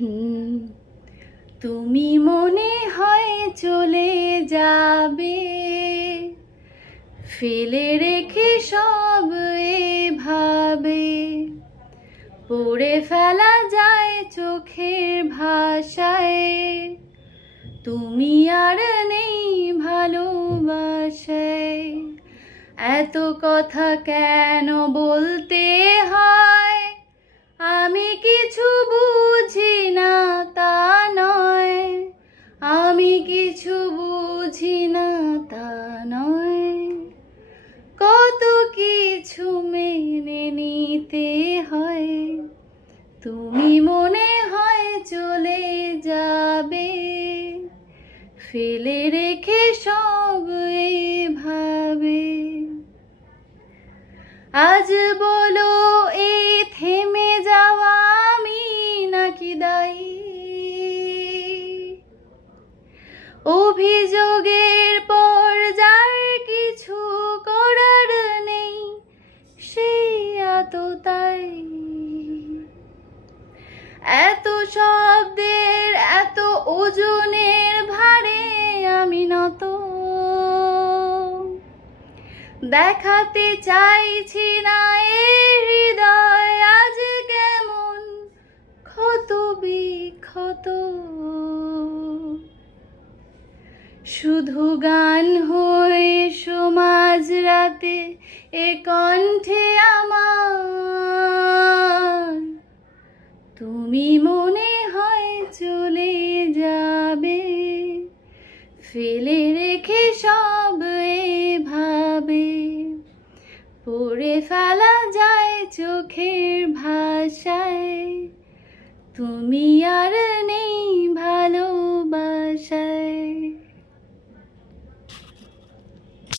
হুম, তুমি মনে হয় চলে যাবে, ফেলে রেখে সব এভাবে। পড়ে ফেলা যায় চোখের ভাষায়, তুমি আর নেই ভালোবাসায়। এত কথা কেন বলতে হয়, আমি কিছু বুঝি না তা নয়, আমি কিছু বুঝি না তা নয়। কত কিছু মেনে নিতে হয়, তুমি মনে হয় চলে যাবে, ফেলে রেখে সব এভাবে। আজ বলো এই থেমে যাওয়া আমি নাকি দায়ী, অভিযোগের পর যার কিছু করার নেই সেই তাই। এত শব্দের এত ওজনের ভারে আমি নত, দেখাতে চাইছি না এ হৃদয় আজ কেমন ক্ষত বিক্ষত। শুধু গান হয়ে সমাজ রাতে এ কণ্ঠে আমার, তুমি মনে হয় চলে যাবে, ফেলে রেখে সব এভাবে। পড়ে ফেলা যায় চোখের ভাষায়, তুমি আর নেই